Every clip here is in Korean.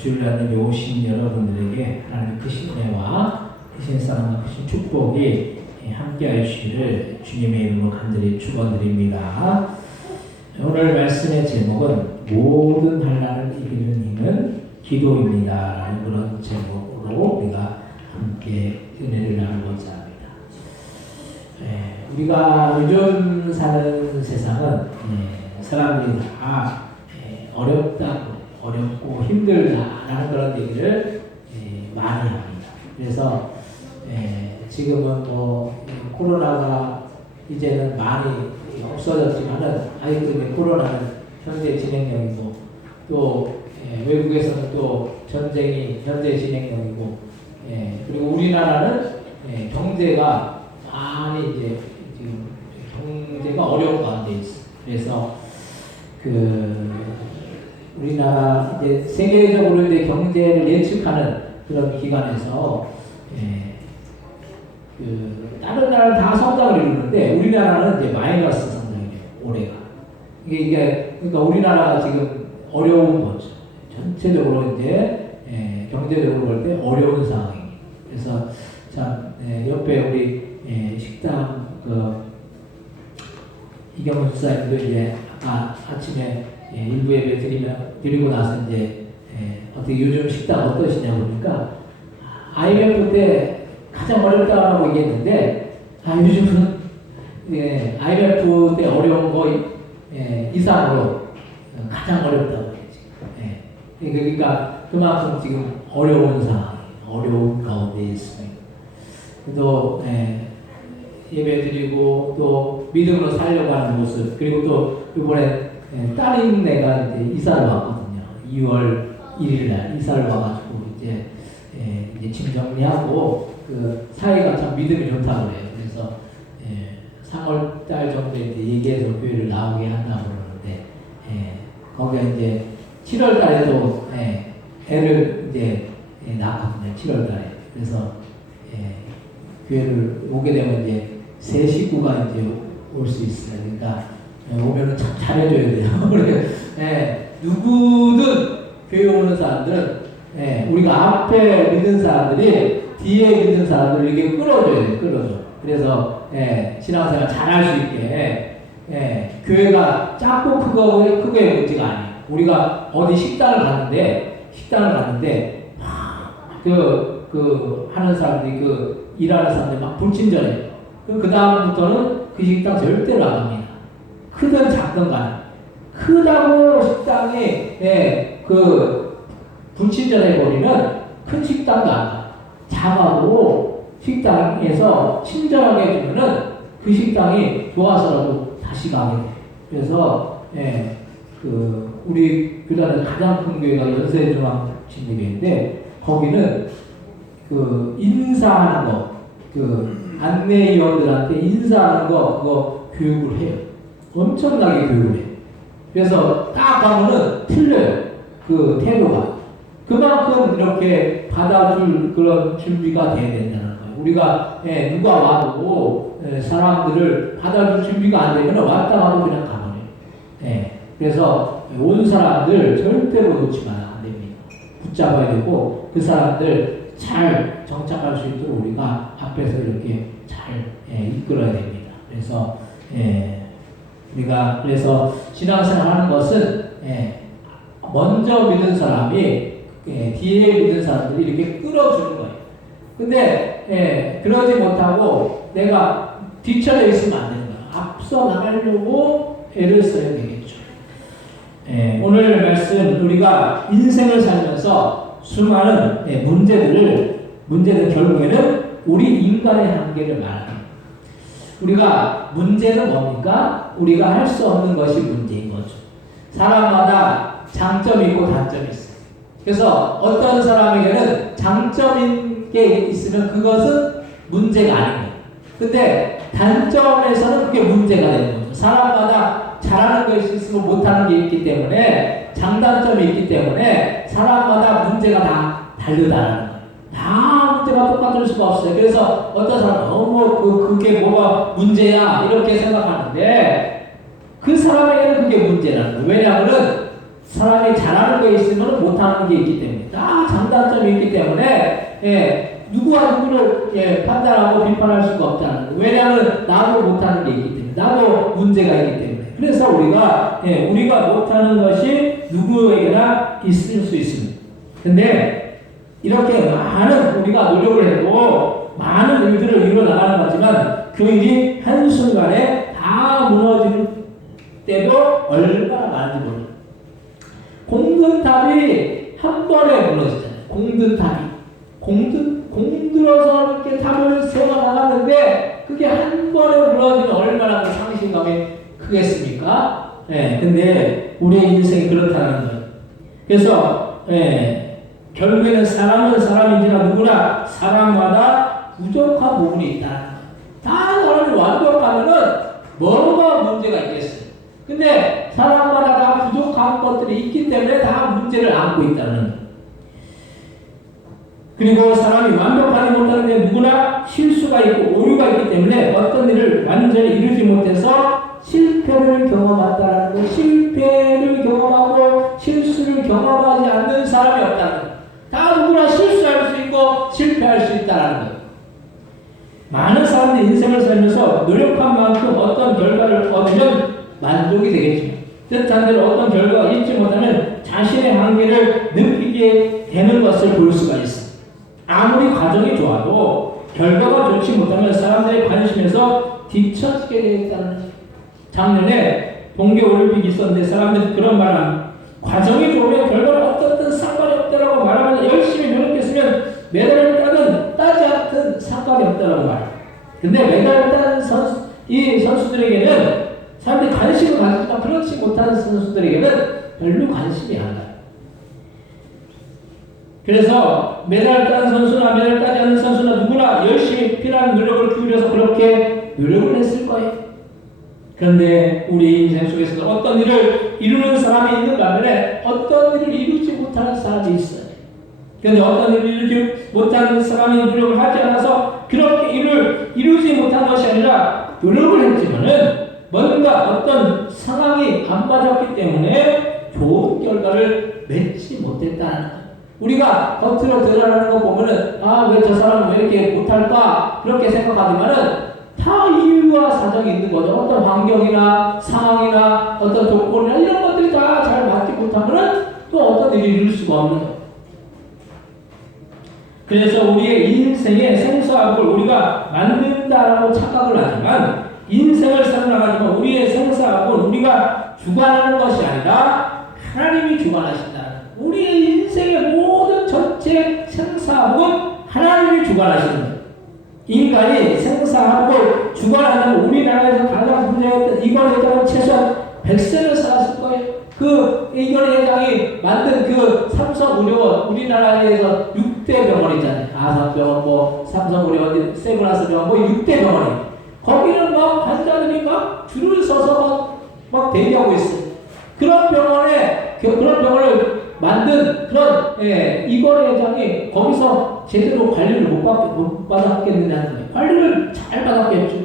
주일날에 오신 여러분들에게 하나님의 크신 은혜와 크신 사랑과 크신 축복이 함께할 주시기를 주님의 이름으로 간절히 축원드립니다. 오늘 말씀의 제목은 모든 환난을 이기는 힘은 기도입니다 라는 그런 제목으로 우리가 함께 은혜를 나누고자 합니다. 우리가 요즘 사는 세상은 사람들이 다 어렵고 힘들다라는 그런 얘기를 많이 합니다. 그래서 지금은 뭐 코로나가 이제는 많이 없어졌지만은 아직도 코로나는 현재 진행형이고 또 외국에서는 또 전쟁이 현재 진행형이고 그리고 우리나라는 경제가 많이 이제 지금 경제가 어려운 가운데 있어. 그래서 우리나라 이제 세계적으로 이제 경제를 예측하는 그런 기관에서 다른 나라는 다 성장을 이루는데 우리나라는 이제 마이너스 성장이에요. 올해가 이게 그러니까 우리나라가 지금 어려운 거죠. 전체적으로 이제 경제적으로 볼 때 어려운 상황입니다. 그래서 참 옆에 우리 식당 이경훈 집사님도 이제 아까 아침에 일부 예배 드리고 나서 이제 어떻게 요즘 식당 어떠시냐 보니까 IMF 때 가장 어렵다고 얘기했는데 요즘은 IMF 때 어려운 거 이상으로 가장 어렵다고 얘기했지. 그러니까 그만큼 지금 어려운 상황, 어려운 가운데 있습니다. 또 예배 드리고 또 믿음으로 살려고 하는 모습, 그리고 또 이번에 딸인네가 이제 이사를 왔거든요. 2월 1일 날 이사를 와가지고 이제 짐 정리하고 사이가 참 믿음이 좋다고 그래요. 그래서 3월 달 정도에 이제 얘기해서 교회를 나오게 한다고 그러는데 거기에 이제 7월 달에도 애를 이제 낳았거든요. 7월 달에. 그래서 교회를 오게 되면 이제 새 식구가 이제 올 수 있어요. 그러니까 오면은 참 잘해줘야 돼요. 누구든 교회 오는 사람들은 우리가 앞에 믿는 사람들이 뒤에 믿는 사람들을 이렇게 끌어줘야 돼요. 끌어줘. 그래서 신앙생활 잘할 수 있게 교회가 작고 크게 문제가 아니에요. 우리가 어디 식당을 갔는데 하는 사람들이 일하는 사람들이 막 불친절해요. 그 다음부터는 그 식당 절대로 안 갑니다. 크든 작든 간에. 크다고 식당이 불친절해버리면 큰 식당도 안 가요. 작아도 식당에서 친절하게 해주면은 그 식당이 좋아서라도 다시 가게 돼요. 그래서 우리 교단의 가장 큰 교회가 연세중앙진리교회인데 거기는 인사하는 거, 안내위원들한테 인사하는 거 그거 교육을 해요. 엄청나게 교육을 해요. 그래서 딱 가면은 틀려요. 태도가. 그만큼 이렇게 받아줄 그런 준비가 돼야 된다는 거예요. 우리가 누가 와도 사람들을 받아줄 준비가 안 되면 왔다 가도 그냥 가버려요. 그래서 온 사람들 절대로 놓치면 안 됩니다. 붙잡아야 되고 그 사람들 잘 정착할 수 있도록 우리가 앞에서 이렇게 잘 이끌어야 됩니다. 그래서 우리가 그래서 신앙생활 하는 것은 먼저 믿는 사람이 뒤에 믿는 사람들이 이렇게 끌어주는 거예요. 근데 그러지 못하고 내가 뒤쳐져 있으면 안 되는 거예요. 앞서 나가려고 애를 써야 되겠죠. 오늘 말씀 우리가 인생을 살면서 수많은 문제들 결국에는 우리 인간의 한계를 말합니다. 우리가 문제는 뭡니까? 우리가 할 수 없는 것이 문제인 거죠. 사람마다 장점이 있고 단점이 있어요. 그래서 어떤 사람에게는 장점인 게 있으면 그것은 문제가 아닌 거예요. 근데 단점에서는 그게 문제가 되는 거죠. 사람마다 잘하는 것이 있으면 못하는 게 있기 때문에 장단점이 있기 때문에 사람마다 문제가 다 다르다는 거예요. 다 문제가 똑같을 수가 없어요. 그래서 어떤 사람은 그게 뭐가 문제야 이렇게 생각하는데 그 사람에게는 그게 문제라는 거예요. 왜냐하면 사람이 잘하는 게 있으면 못하는 못하는 게 있기 때문에, 다 장단점이 있기 때문에 누구와 누구를 판단하고 비판할 수가 없다는 거예요. 왜냐하면 나도 못하는 게 있기 때문에, 나도 문제가 있기 때문에. 그래서 우리가 못하는 것이 누구에게나 있을 수 있습니다. 근데 이렇게 많은 우리가 노력을 해도 많은 일들을 이루어 나가는 거지만 그 일이 한순간에 다 무너지는 때도 얼마나 많은지 몰라요. 공든탑이 한 번에 무너지잖아요. 공들어서 이렇게 탑을 세워 나갔는데 그게 한 번에 무너지면 얼마나 그 상실감이 크겠습니까? 근데 우리의 인생이 그렇다는 거예요. 그래서 결국에는 사람인지라 누구나 사람마다 부족한 부분이 있다는 거예요. 다 사람이 완벽하면은 뭐가 문제가 있겠어요. 근데 사람마다 다 부족한 것들이 있기 때문에 다 문제를 안고 있다는 거예요. 그리고 사람이 완벽하지 못하는데 누구나 실수가 있고 오류가 있기 때문에 어떤 일을 완전히 이루지 못해서 실패를 경험한다는 거. 실패를 경험하고 실수를 경험하지 않는 사람이 없다는 거. 다 누구나 실수할 수 있고 실패할 수 있다는 거. 많은 사람들이 인생을 살면서 노력한 만큼 어떤 결과를 얻으면 만족이 되겠지만 뜻한 대로 어떤 결과가 있지 못하면 자신의 한계를 느끼게 되는 것을 볼 수가 있습니다. 아무리 과정이 좋아도 결과가 좋지 못하면 사람들의 관심에서 뒤처지게 되겠다는 거죠. 작년에 동계올림픽이 있었는데 사람들이 그런 말을 합니다. 과정이 좋으면 결과는 어떻든 상관이 없다라고 말하면 열심히 노력했으면 메달을 따지 않든 상관이 없다라고 말합니다. 근데 메달을 따는 이 선수들에게는 사람들이 관심을 가지지만 그렇지 못한 선수들에게는 별로 관심이 안 가요. 그래서 메달 따는 선수나 메달 따지 않는 선수나 누구나 열심히 필요한 노력을 기울여서 그렇게 노력을 했을 거예요. 그런데 우리 인생 속에서도 어떤 일을 이루는 사람이 있는 반면에 어떤 일을 이루지 못하는 사람이 있어요. 그런데 어떤 일을 이루지 못하는 사람이 노력을 하지 않아서 그렇게 일을 이루지 못한 것이 아니라 노력을 했지만은 뭔가 어떤 상황이 안 맞았기 때문에 좋은 결과를 맺지 못했다는 거예요. 우리가 겉으로 드러나는 거 보면은 왜 저 사람은 왜 이렇게 못할까 그렇게 생각하지만은 다 이유와 사정이 있는 거죠. 어떤 환경이나 상황이나 어떤 조건이나 이런 것들이 다 잘 맞지 못하면은 또 어떤 일이 이룰 수가 없는 거예요. 그래서 우리의 인생의 생사학을 우리가 만든다라고 착각을 하지만 인생을 살아나가지만 우리의 생사학은 우리가 주관하는 것이 아니라 하나님이 주관하신다. 우리의 인생의 모든 전체 생사학은 하나님이 주관하시는 거예요. 인간이 생사학을 주관하는 우리나라에서 가장 부자였던 이건 회장은 최소한 100세를 살았을 거예요. 그 이건 회장이 만든 그 삼성의료원 우리나라에서 6대 병원이잖아요. 아산병원, 삼성의료원, 세브란스 병원 6대 병원이에요. 거기는 막 환자들이 막 줄을 서서 막 대기하고 있어요. 그런 병원을 만든 그런 이건 회장이 거기서 제대로 관리를 못 받았겠느냐는 거예요. 관리를 잘 받았겠죠.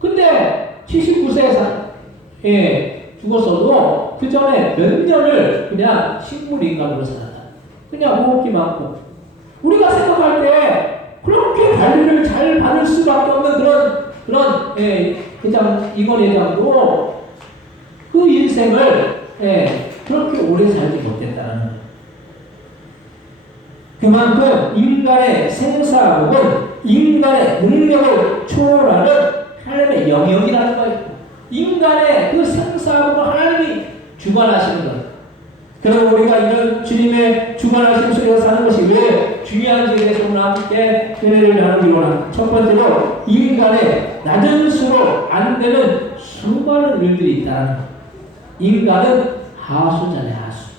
근데 79세에 죽었어도 그 전에 몇 년을 그냥 식물인간으로 살았다. 그냥 호흡기 많고. 우리가 생각할 때 그렇게 관리를 잘 받을 수밖에 없는 그런 이건 회장도 그 인생을 그렇게 오래 살지 못했다는 거예요. 그만큼 인간의 생사학은 인간의 능력을 초월하는 하나님의 영역이라는 거예요. 인간의 그 생사학을 하나님이 주관하시는 거예요. 그럼 우리가 이런 주님의 주관하심 속에서 사는 것이 왜 중요한지에 대해서 오늘 함께 은혜를 나누기 원합니다. 첫 번째로 인간의 낮은 수로 안 되는 수많은 일들이 있다는 거예요. 인간은 하수잖아요, 하수.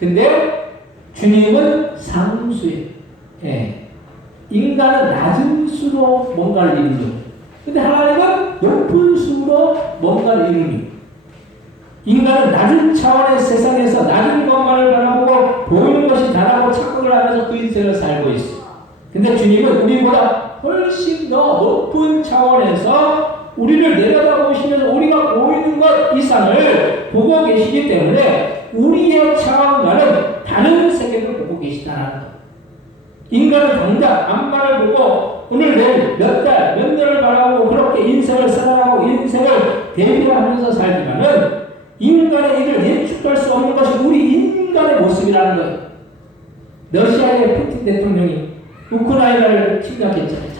근데 주님은 상수예요. 인간은 낮은 수로 뭔가를 이루죠. 근데 하나님은 높은 수로 뭔가를 이루니. 인간은 낮은 차원의 세상에서 낮은 것만을 바라보고 보이는 것이 다라고 착각을 하면서 그 인생을 살고 있어요. 근데 주님은 우리보다 훨씬 더 높은 차원에서 우리를 내려다보시면서 우리가 보이는 것 이상을 보고 계시기 때문에 우리의 차원과는 다른 계시다라는 것. 인간은 당장 앞만을 보고 오늘 내일 몇 달, 몇 년을 바라보고 그렇게 인생을 살아가고 인생을 대비하면서 살지만은 인간의 일을 예측할 수 없는 것이 우리 인간의 모습이라는 거예요. 러시아의 푸틴 대통령이 우크라이나를 침략했잖아요.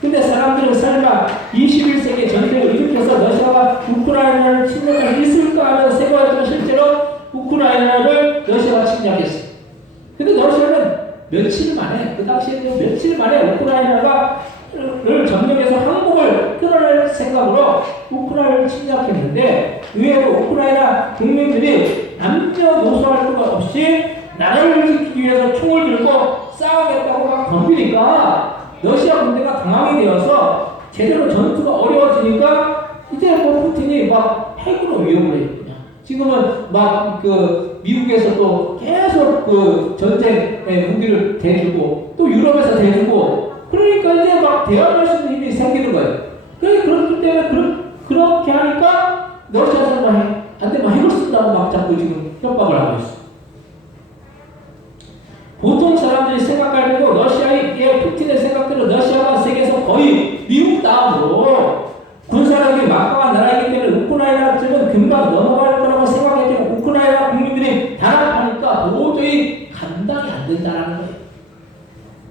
근데 사람들은 설마 21세기 전쟁을 일으켜서 러시아가 우크라이나를 침략할 수 있을까 하는 생각했던 실제로 우크라이나를 러시아가 침략했어요. 근데 러시아는 며칠 만에, 그 당시에 며칠 만에 우크라이나를 점령해서 항복을 끌어낼 생각으로 우크라이나를 침략했는데 의외로 우크라이나 국민들이 남녀노소할 것 없이 나라를 지키기 위해서 총을 들고 싸우겠다고 막 덤비니까 러시아 군대가 당황이 되어서 제대로 전투가 어려워지니까 이제 뭐 푸틴이 막 핵으로 위협을 해요. 지금은 막 그 미국에서도 계속 그 전쟁의 무기를 대주고 또 유럽에서 대주고 그러니까 이제 막 대항할 수 있는 힘이 생기는 거예요. 그렇기 때문에 그렇게 하니까 러시아에서 안 되면 핵을 쓴다고 막 자꾸 지금 협박을 하고 있어. 보통 사람들이 생각할 때도 러시아의 푸틴의 생각대로 러시아가 세계에서 거의 미국 다음으로 군사력이 막강한 나라이기 때문에 우크라이나 쪽은 금방 넘어갈 거라고 생각했지만 우크라이나 국민들이 단합하니까 도저히 감당이 안 된다는 거예요.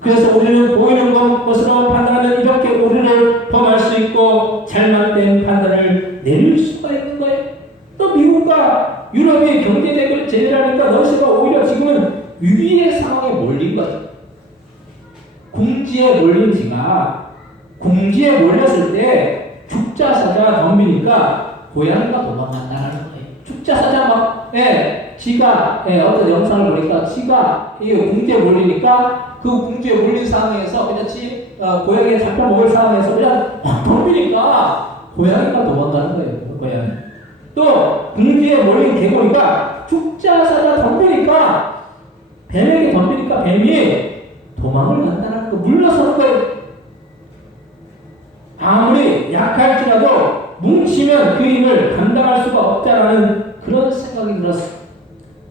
그래서 우리는 보이는 것으로 판단하면 이렇게 우리를 범할 수 있고 잘못된 판단을 내릴 수가 있는 거예요. 또 미국과 유럽이 경제 제재하니까 러시아가 오히려 지금은 위기의 상황에 몰린 거예요. 공지에 몰린 지가 공지에 몰렸을 때 죽자사자가 덤비니까 고양이가 도망간다는 거예요. 죽자사자 막 지가 어떤 영상을 보니까 지가 이 공지에 몰리니까 그 공지에 몰린 상황에서 그냥 고양이에 잡혀 먹을 상황에서 그냥 덤비니까 고양이가 도망가는 거예요. 고양이. 또 공지에 몰린 개구리가 죽자사자 덤비니까 뱀에게 덤비니까 뱀이 도망을 간다는 거, 물러서는 거예요. 아무리 약할지라도 뭉치면 그 힘을 감당할 수가 없다라는 그런 생각이 들었어요.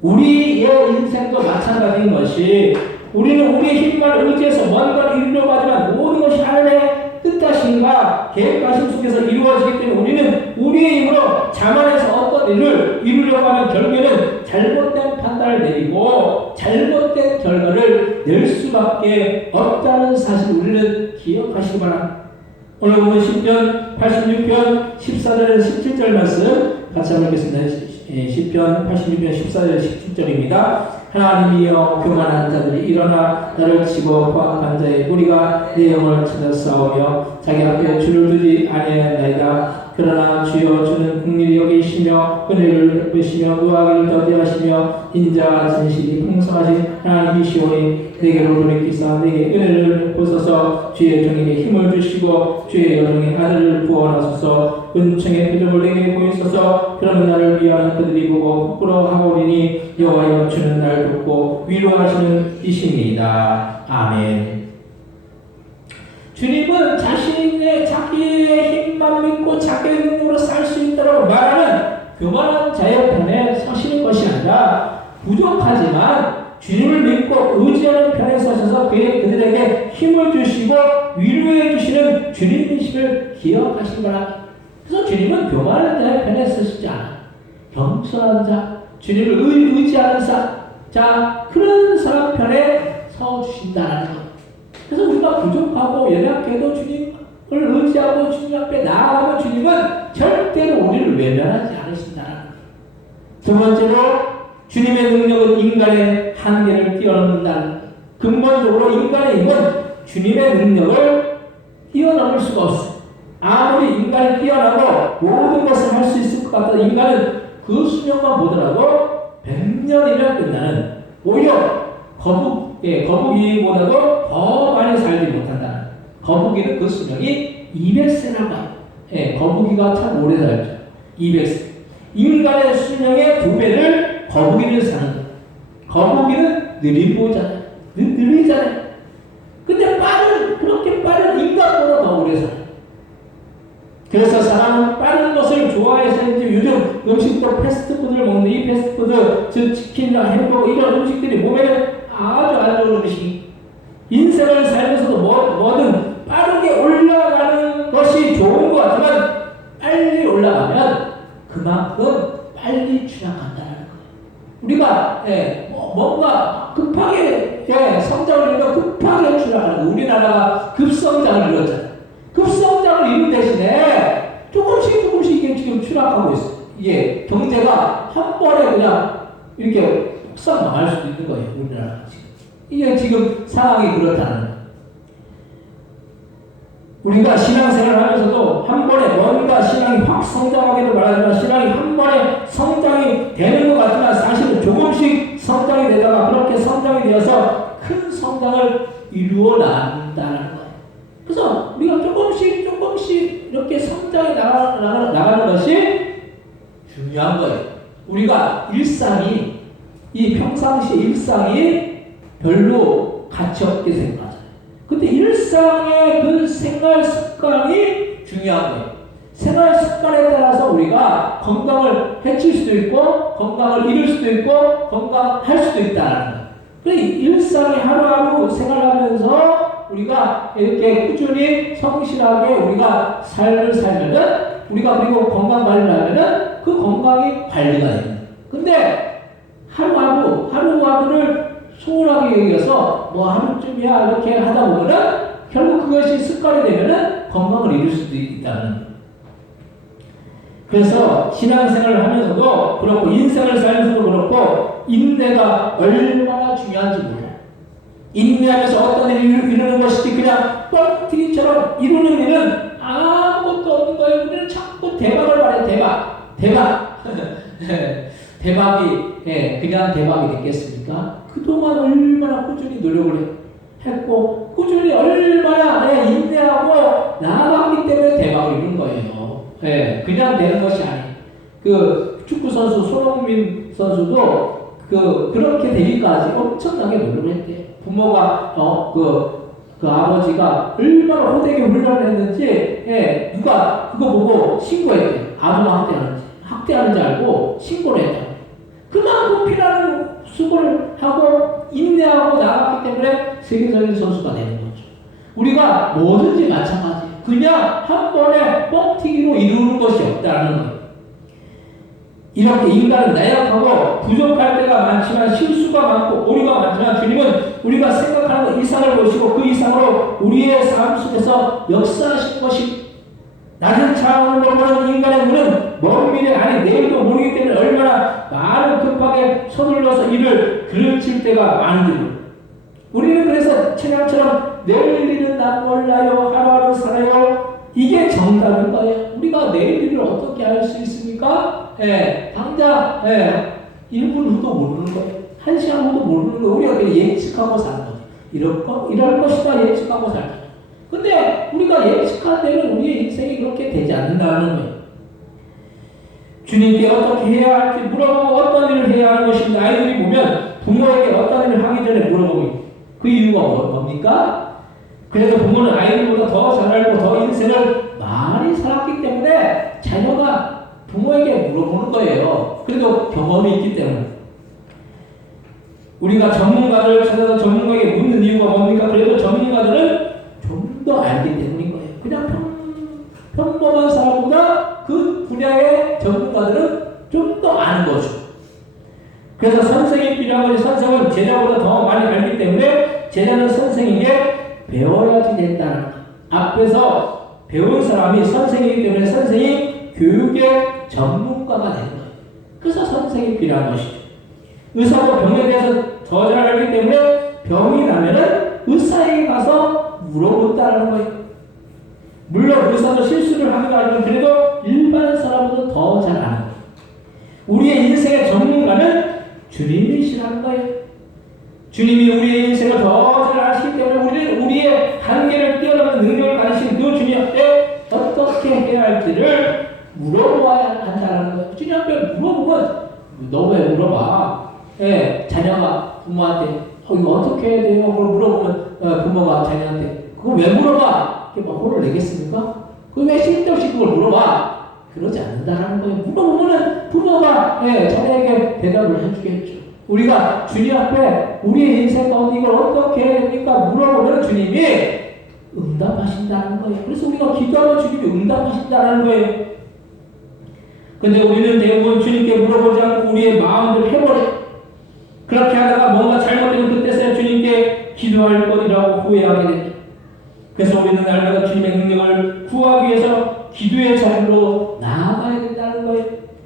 우리의 인생도 마찬가지인 것이 우리는 우리의 힘만 의지해서 뭔가를 이루려고 하지만 모든 것이 하나님의 뜻하심과 계획하심 속에서 이루어지기 때문에 우리는 우리의 힘으로 자만해서 어떤 일을 이루려고 하면 결국에는 잘못된 판단을 내리고 잘못된 결과를 낼 수밖에 없다는 사실 우리는 기억하시기 바랍니다. 오늘 보면 10편 86편 14절에서 17절 말씀 같이 한번 읽겠습니다. 10편 86편 14절 17절입니다. 하나님이여 교만한 자들이 일어나 나를 치고 포악한 자의 무리가 내 영을 찾아 싸우며 자기 앞에 줄을 두지 아니하나이다. 그러나 주여 주는 국리를 여기시며 은혜를 베푸시며 노하기를 더디하시며 인자와 진실이 풍성하신 하나님이시오니 내게로 돌이키사 내게 은혜를 베푸소서. 주의 종에게 힘을 주시고 주의 여종의 아들을 부어나소서. 은총의 표적을 내게 보이소서. 그러면 나를 위하는 그들이 보고 부끄러워하오리니 여호와여 주는 날 돕고 위로하시는 이십니다. 아멘. 주님은 자기의 힘만 믿고 자기의 능력으로 살 수 있다고 말하는 교만한 자의 편에 서시는 것이 아니라 부족하지만 주님을 믿고 의지하는 편에 서셔서 그들에게 힘을 주시고 위로해 주시는 주님이심을 기억하시기 바랍니다. 그래서 주님은 교만한 자의 편에 서시지 않아요. 겸손한 자, 주님을 의지하는 자, 그런 사람 편에 서주신다는 것. 그래서 우리가 부족하고 연약해도 주님을 의지하고 주님 앞에 나아가면 주님은 절대로 우리를 외면하지 않으신다는 것. 두 번째로 주님의 능력은 인간의 한계를 뛰어넘는다는 것. 근본적으로 인간의 힘은 주님의 능력을 뛰어넘을 수가 없어요. 아무리 인간이 뛰어나고 모든 것을 할 수 있을 것 같아도 인간은 그 수명만 보더라도 100년이면 끝나는 오히려 거북이보다도 더 많이 살지 못한다. 거북이는 그 수명이 200세라고 해요. 거북이가 참 오래 살죠. 200세. 인간의 수명의 2배를 거북이는 사는 거예요. 거북이는 느리잖아요. 근데 그렇게 빠른 인간보다 더 오래 살아요. 그래서 사람은 빠른 것을 좋아해서 이제 요즘 음식도 패스트푸드를 먹는데 이 패스트푸드, 즉 치킨이나 햄버거 이런 음식들이 몸에는 아주 뭔가 급하게 성장을 이루면 급하게 추락하는 거. 우리나라가 급성장을 이뤘잖아요. 급성장을 이룬 대신에 조금씩 이게 지금 추락하고 있어요. 이게 경제가 한 번에 그냥 이렇게 폭삭 망할 수도 있는 거예요. 우리나라가 지금. 이게 지금 상황이 그렇다는 거예요. 우리가 신앙생활을 하면서도 한 번에 뭔가 신앙이 확 성장하기를 바라지만 신앙이 한 번에 성장이 되는 것 같지만 사실은 조금씩 성장이 되다가 그렇게 성장이 되어서 큰 성장을 이루어 나간다는 거예요. 그래서 우리가 조금씩 이렇게 성장이 나가는 것이 중요한 거예요. 우리가 이 평상시 일상이 별로 가치 없게 생각하잖아요. 근데 일상의 그 생활 습관이 중요한 거예요. 생활 습관에 따라서 우리가 건강을 해칠 수도 있고, 건강을 잃을 수도 있고, 건강할 수도 있다는 거예요. 그래서 일상이 하루하루 생활하면서 우리가 이렇게 꾸준히 성실하게 우리가 삶을 살면은, 우리가 그리고 건강 관리를 하면은 그 건강이 관리가 됩니다. 근데 하루하루를 소홀하게 여기서 뭐 하루쯤이야 이렇게 하다 보면은 결국 그것이 습관이 되면은 건강을 잃을 수도 있다는 거예요. 그래서 신앙생활을 하면서도 그렇고 인생을 살면서도 그렇고 인내가 얼마나 중요한지 몰라요. 인내하면서 어떤 일을 이루는 것이지 그냥 뻥튀기처럼 이루는 일은 아무것도 없는 거예요. 우리는 자꾸 대박을 말해요. 대박. 대박이 그냥 대박이 됐겠습니까? 그동안 얼마나 꾸준히 노력을 했고 꾸준히 얼마나 인내하고 나아갔기 때문에 대박을 이룬 거예요. 그냥 되는 것이 아니에요. 그 축구 선수 손흥민 선수도 그렇게 되기까지 엄청나게 노력을 했대요. 부모가 그 아버지가 얼마나 호되게 훈련을 했는지 누가 그거 보고 신고했대요. 아동을 학대하는지 알고 신고를 했대요. 그만큼 피나는 수고를 하고 인내하고 나갔기 때문에 세계적인 선수가 되는 거죠. 우리가 뭐든지 마찬가지예요. 그냥 한 번에 뻥튀기로 이루는 것이 없다는 거예요. 이렇게 인간은 나약하고 부족할 때가 많지만 실수가 많고 오류가 많지만 주님은 우리가 생각하는 것 이상을 보시고 그 이상으로 우리의 삶 속에서 역사하시는 것이 낮은 차원으로 보는 인간의 눈은 먼 미래 아니 내일도 모르기 때문에 얼마나 많은 급하게 서둘러서 일을 그르칠 때가 많은지 우리는 그래서 찬양처럼 내일 일은 난 몰라요 하루하루 살아요 이게 정답인 거예요. 우리가 내일 일을 어떻게 알 수 있습니까? 당장 1분 후도 모르는 거예요. 1시간 후도 모르는 거예요. 우리가 그냥 예측하고 사는 거죠. 이럴 것이다 예측하고 살죠. 근데 우리가 예측한 대로 우리의 인생이 그렇게 되지 않는다는 거예요. 주님께 어떻게 해야 할지 물어보고 어떤 일을 해야 하는 것인지 아이들이 보면 부모에게 어떤 일을 하기 전에 물어보고 그 이유가 뭡니까? 그래서 부모는 아이들보다 더 잘 알고 더 인생을 많이 살았기 때문에 자녀가 부모에게 물어보는 거예요. 그래도 경험이 있기 때문에. 우리가 전문가를 찾아서 전문가에게 묻는 이유가 뭡니까? 그래도 전문가들은 좀 더 알기 때문인 거예요. 그냥 평범한 사람보다 그 분야의 전문가들은 좀 더 아는 거죠. 그래서 선생이 필요한 것이 선생은 제자보다 더 많이 알기 때문에 제자는 선생에게 배워야지 된다는 거예요. 앞에서 배운 사람이 선생이기 때문에 선생이 교육의 전문가가 되는 거예요. 그래서 선생이 필요한 것이죠. 의사도 병에 대해서 더 잘 알기 때문에 병이 나면은 의사에게 가서 물어본다는 거예요. 물론 의사도 실수를 하기도 하지만 그래도 일반 사람보다 더 잘 아는 거예요. 우리의 인생의 전문가는 주님이시라는 거예요. 주님이 우리의 인생을 더 잘 아시기 때문에 우리는 우리의 한계를 뛰어넘는 능력을 가지신 그 주님 앞에 어떻게 해야 할지를 물어보아야 한다는 거예요. 주님 앞에 물어보면 너 왜 물어봐? 자녀가 부모한테 이거 어떻게 해야 돼요? 그걸 물어보면 부모가 자녀한테 그거 왜 물어봐? 이렇게 막 혼을 내겠습니까? 그 왜 쓸데없이 그걸 물어봐? 그러지 않는다는 거예요. 물어보면은 부모가 자녀에게 대답을 해주겠죠. 우리가 주님 앞에 우리의 인생 가운데 이걸 어떻게 해야 됩니까? 물어보면 주님이 응답하신다는 거예요. 그래서 우리가 기도하면 주님이 응답하신다는 거예요. 근데 우리는 대부분 주님께 물어보지 않고 우리의 마음을 해버려요. 그렇게 하다가 뭔가 잘못되면 그때서야 주님께 기도할 것이라고 후회하게 됩니다. 그래서 우리는 날마다 주님의 능력을 구하기 위해서 기도의 자리로 나아가야 된다는 거예요.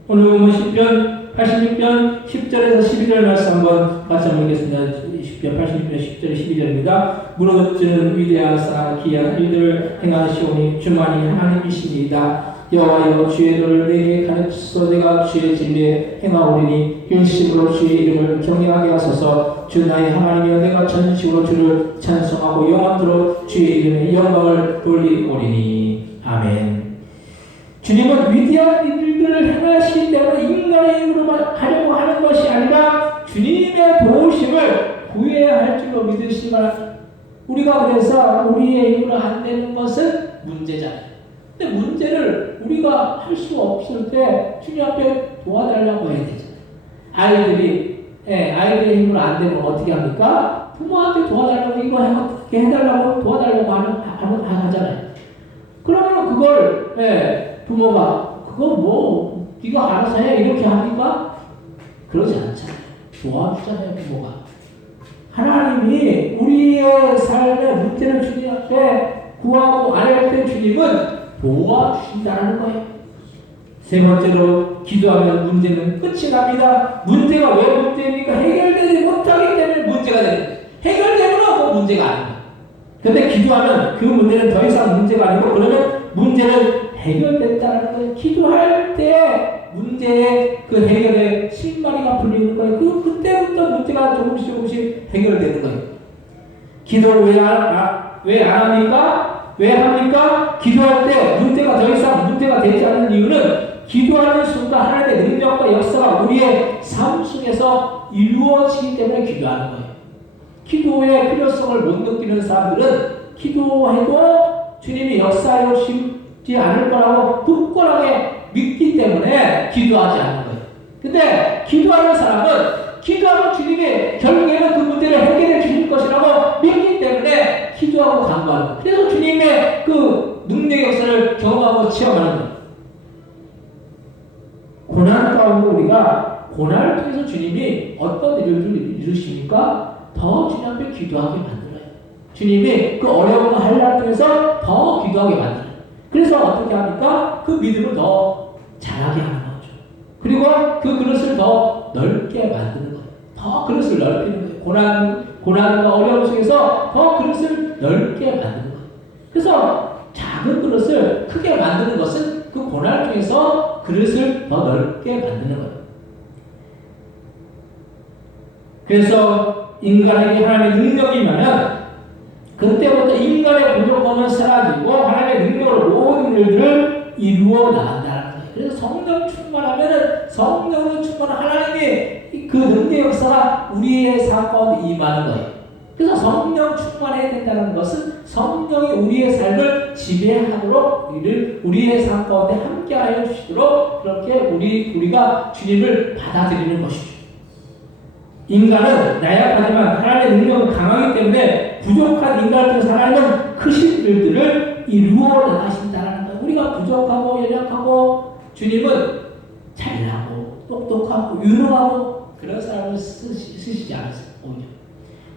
오늘 보면 시편 86편 10절에서 12절 말씀 한번 같이 한번 읽겠습니다. 시편 86편 10절 12절입니다. 무너지는 위대하사 기이한 일들을 행하시오니 주만이 하나님이시니이다. 여호와여 주의 도를 내게 가르치소서. 내가 주의 진리에 행하오리니 일심으로 주의 이름을 경외하게 하소서. 주 나의 하나님이여 내가 전식으로 주를 찬송하고 영원토록 주의 이름에 영광을 돌리오리니. 아멘. 주님은 위대한 일들을 행하시기 때문에 인간의 힘으로만 하려고 하는 것이 아니라 주님의 도우심을 구해야 할 줄로 믿으시면, 우리가 그래서 우리의 힘으로 안 되는 것은 문제잖아요. 근데 문제를 우리가 할 수 없을 때 주님 앞에 도와달라고 해야 되잖아요. 아이들의 힘으로 안 되면 어떻게 합니까? 부모한테 도와달라고, 이거 어떻게 해달라고 도와달라고 하잖아요. 그러면 그걸 부모가 그거 뭐 네가 알아서 해 이렇게 합니까? 그러지 않잖아요. 도와주잖아요. 부모가. 하나님이 우리의 삶의 문제를 주님 앞에 구하고 안 할 때 주님은 도와주신다는 거예요. 세 번째로, 기도하면 문제는 끝이 납니다. 문제가 왜 문제입니까? 해결되지 못하기 때문에 문제가 됩니다. 해결되면 문제가 아닙니다. 그런데 기도하면 그 문제는 더 이상 문제가 아니고, 그러면 문제는 해결됐다는 거예요. 기도할 때 문제의 그 해결의 실마리가 풀리는 거예요. 그때부터 문제가 조금씩 해결되는 거예요. 기도 왜 안 합니까? 왜 합니까? 기도할 때 문제가 더 이상 문제가 되지 않는 이유는 기도하는 순간 하나님의 능력과 역사가 우리의 삶 속에서 이루어지기 때문에 기도하는 거예요. 기도의 필요성을 못 느끼는 사람들은 기도해도 주님이 역사하여 주지 않을 거라고 굳건하게 믿기 때문에 기도하지 않는 거예요. 근데 기도하는 사람은 기도하면 주님이 결국에는 그 문제를 해결해 주실 것이라고 믿기 때문에 기도하고 간구하는 거예요. 그래서 주님의 그 능력의 역사를 경험하고 체험하는 거예요. 고난 가운데 우리가 고난을 통해서 주님이 어떤 일을 이루십니까? 더 주님 앞에 기도하게 만들어요. 주님이 그 어려운 한란을 통해서 더 기도하게 만들어요. 그래서 어떻게 합니까? 그 믿음을 더 잘하게 하는 거죠. 그리고 그 그릇을 더 넓게 만드는 거예요. 더 그릇을 넓히는 거예요. 고난과 어려움 속에서 더 그릇을 넓게 만드는 거예요. 그래서 작은 그릇을 크게 만드는 것은 그 고난을 통해서 그릇을 더 넓게 만드는 거예요. 그래서 인간에게 하나님의 능력이 임하면 그때부터 인간의 부족함은 사라지고 하나님의 능력으로 모든 일들을 이루어 나간다는 거예요. 그래서 성령 충만하면은 성령을 충만한 하나님의 그 능력 역사가 우리의 삶 가운데 임하는 거예요. 그래서 성령 충만해야 된다는 것은 성령이 우리의 삶을 지배하도록 우리의 삶 가운데 함께하여 주시도록 그렇게 우리가 주님을 받아들이는 것이죠. 인간은 나약하지만 하나님의 능력은 강하기 때문에 부족한 인간을 통해서 하나님은 크신 일들을 이루어 나가신다는 거예요. 우리가 부족하고 연약하고 주님은 잘나고 똑똑하고 유능하고 그런 사람을 쓰시지 않으세요. 오히려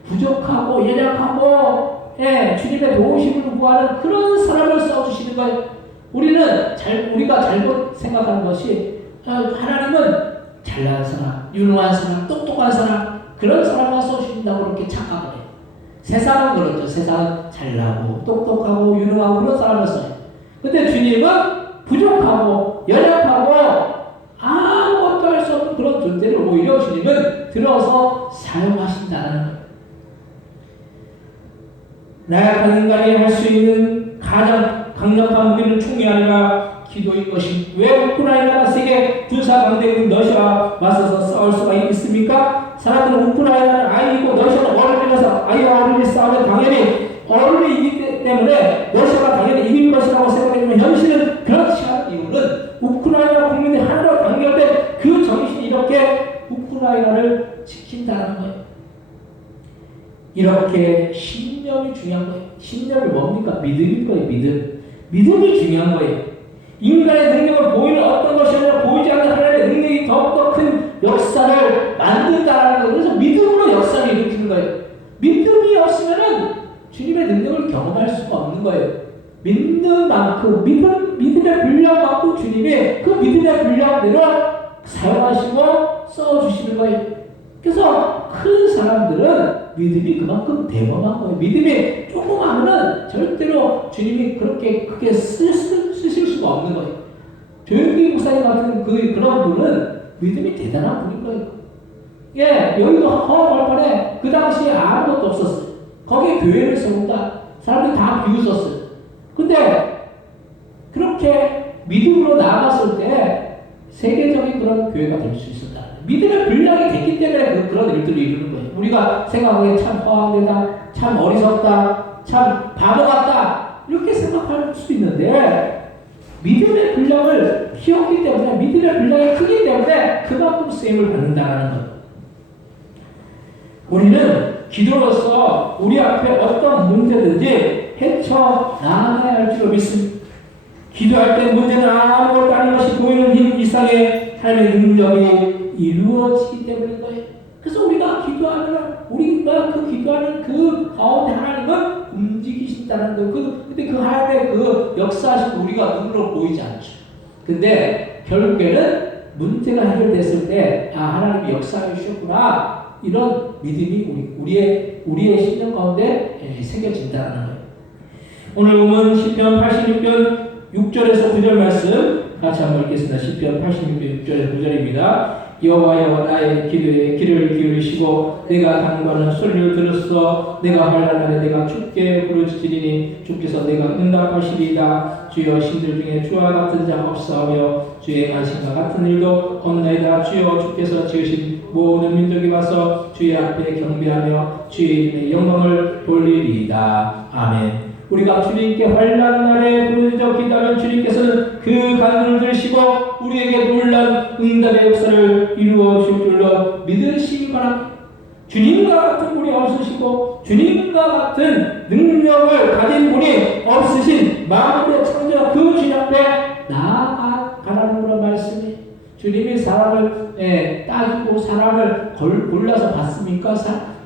부족하고 연약하고 주님의 도우심을 구하는 그런 사람을 써주시는 거예요. 우리가 잘못 생각하는 것이 하나님은 잘난 사람, 유능한 사람, 똑똑한 사람 그런 사람만 써주신다고 그렇게 착각을 해요. 세상은 그렇죠. 세상은 잘나고 똑똑하고 유능하고 그런 사람을 써요. 근데 주님은 부족하고 연약하고 아무것도 할 수 없는 그런 존재를 오히려 주님은 들어서 사용하신다는 거예요. 나약한 인간이 할 수 있는 가장 강력한 무기는 총이 아니라 기도인 것이 왜 우크라이나가 세계 군사 강대국 러시아와 맞서서 싸울 수가 있습니까? 사람들은 우크라이나는 아이고 러시아는 어른이라서 아이와 어른이 싸우면 당연히 어른이 이기기 때문에 러시아가 당연히 이길 것이라고 생각하지만 현실은 그렇지 않은 이유는 우크라이나 국민이 하나로 단결된 그 정신이 이렇게 우크라이나를 지킨다는 거예요. 이렇게 신념이 중요한 거예요. 신념이 뭡니까? 믿음일 거예요. 믿음이 중요한 거예요. 인간의 능력을 보이는 어떤 것이 아니라 보이지 않는 하나님의 능력이 더욱더 큰 역사를 만든다는 거예요. 그래서 믿음을 주님의 능력을 경험할 수가 없는 거예요. 믿는 만큼, 믿음의 분량만큼 주님이 그 믿음의 분량대로 사용하시고 써주시는 거예요. 그래서 큰 사람들은 믿음이 그만큼 대범한 거예요. 믿음이 조그마하면 절대로 주님이 그렇게 크게 쓰실 수가 없는 거예요. 조용기 목사님 같은 그런 분은 믿음이 대단한 분인 거예요. 예, 여기도 허벌판에 그 당시에 아무것도 없었어요. 거기에 교회를 세운다. 사람들이 다 비웃었어요. 근데 그렇게 믿음으로 나아갔을 때 세계적인 그런 교회가 될 수 있었다. 믿음의 분량이 됐기 때문에 그런 일들을 이루는 거예요. 우리가 생각하기에 참 허황되다, 참 어리석다, 참 바보 같다 이렇게 생각할 수도 있는데 믿음의 분량을 키웠기 때문에 믿음의 분량이 크기 때문에 그만큼 쓰임을 받는다는 거예요. 우리는 기도로서 우리 앞에 어떤 문제든지 헤쳐 나가야 할 줄로 믿습니다. 기도할 때 문제는 아무것도 아닌 것이 보이는 힘 이상의 하나님의 능력이 이루어지기 때문인 거예요. 그래서 우리가 기도하면 우리가 그 기도하는 그 가운데 하나님은 움직이신다는 거예요. 근데 그 하나님의 그 역사하신 우리가 눈으로 보이지 않죠. 근데 결국에는 문제가 해결됐을 때 하나님이 역사해 주셨구나 이런 믿음이 우리의 심령 가운데 새겨진다는 거예요. 오늘 보면 시편 86편 6절에서 9절 말씀 같이 한번 읽겠습니다. 시편 86편 6절에서 9절입니다. 여호와여 나의 기도에 귀를 기울이시고 내가 간구하는 소리를 들었어. 내가 환난날에 내가 주께 부르짖으리니 주께서 내가 응답하시리이다. 주여 신들 중에 주와 같은 자 없사오며 주의 안신과 같은 일도 없나이다. 주여 주께서 지으신 모든 민족이 와서 주의 앞에 경배하며 주의 이름의 영광을 돌리리이다. 아멘. 우리가 주님께 환난날에 부르짖어 기도하면 주님께서는 그 간구를 들으시고 우리에게 놀라운 응답의 역사를 이루어 주실 줄로 믿으시기 바랍니다. 주님과 같은 분이 없으시고 주님과 같은 능력을 가진 분이 없으신 마음의 창조자 그 주님 앞에 나아가라는 그런 말씀이 주님이 사람을 따지고 사람을 골라서 받습니까?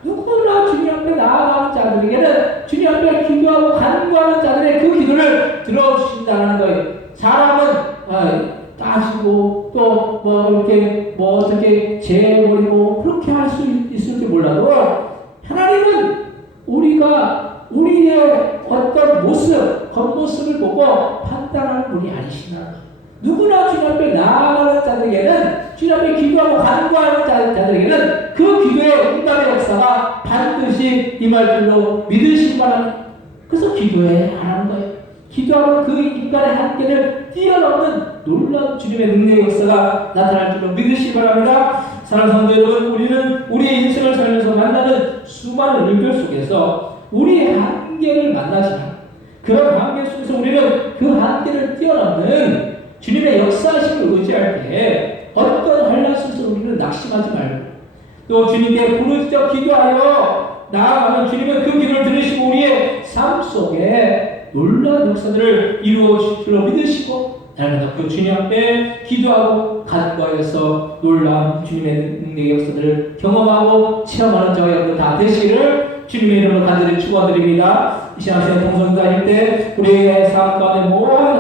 누구나 주님 앞에 나아가는 자들에게는 주님 앞에 기도하고 간구하는 자들의 그 기도를 들어주신다는 거예요. 사람은 따지고 또 이렇게 어떻게 재해버리고 그렇게 할 수 있을지 몰라도 하나님은 우리가 우리의 어떤 모습, 겉모습을 보고 판단하는 분이 아니시나. 누구나 주님 앞에 나아가는 자들에게는 주님 앞에 기도하고 간구하는 자들에게는 그 기도의 응답의 역사가 반드시 임할 줄로 믿으시기 바랍니다. 그래서 기도해야 하는 거예요. 기도하면 그 인간의 한계를 뛰어넘는 놀라운 주님의 능력의 역사가 나타날 줄로 믿으시기 바랍니다. 사랑하는 성도 여러분, 우리는 우리의 인생을 살면서 만나는 수많은 일들 속에서 우리의 한계를 만나지만 그런 한계 속에서 우리는 그 한계를 뛰어넘는 주님의 역사심을 의지할 때 어떤 환난 속에서 우리는 낙심하지 말고 또 주님께 부르짖어 기도하여 나아가면 주님은 그 기도를 들으시고 우리의 삶 속에 놀라운 역사들을 이루어 주실 줄로 믿으시고 나는 그 주님 앞에 기도하고 간구하여서 놀라운 주님의 능력의 역사들을 경험하고 체험하는 저와 여러분 다 되시기를 주님의 이름으로 간절히 축원드립니다. 이 시간 동성 다닐 때 우리의 삶 가운데 모든